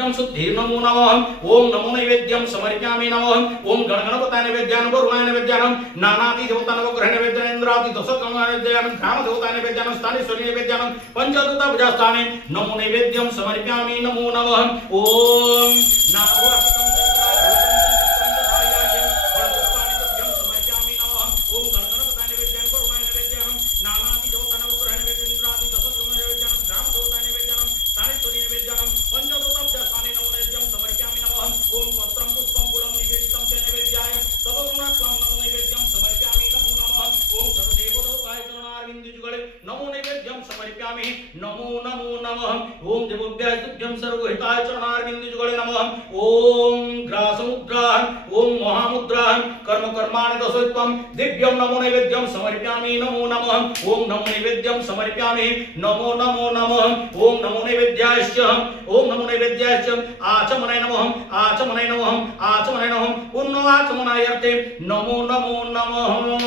नैवेद्यम शुद्धि नमो नमः ओम नमो नैवेद्यम समर्पयामि नमः ओम गणगणपताय नैवेद्यान वरुणाय नैवेद्यान नानादि देवता नवग्रह नैवेद्यान इंद्रादि दशकं नैवेद्यान ग्राम देवता नैवेद्यान स्थानेश्वरी नैवेद्यान पंचदूत भुजास्थाने नमो नैवेद्यम समर्पयामि नमो नमः ओम नमो नमो नैवेद्यम समर्पयामि नमो नमो नमः ओम देवोभ्याय तुभ्यं सर्वहिताय चरणारविन्दयुगले नमः ओम ग्रासमुद्राः ओम महामुद्राः कर्म कर्माणि दशोत्तम दिव्यं नमो नैवेद्यम समर्पयामि नमो नमः ओम नमो नैवेद्यम समर्पयामि नमो नमो नमः ओम नमो नैवेद्याश्च आचमनाय नमः आचमनाय नमः आचमनाय नमः पुण्य आचमनायर्थे नमो नमो नमः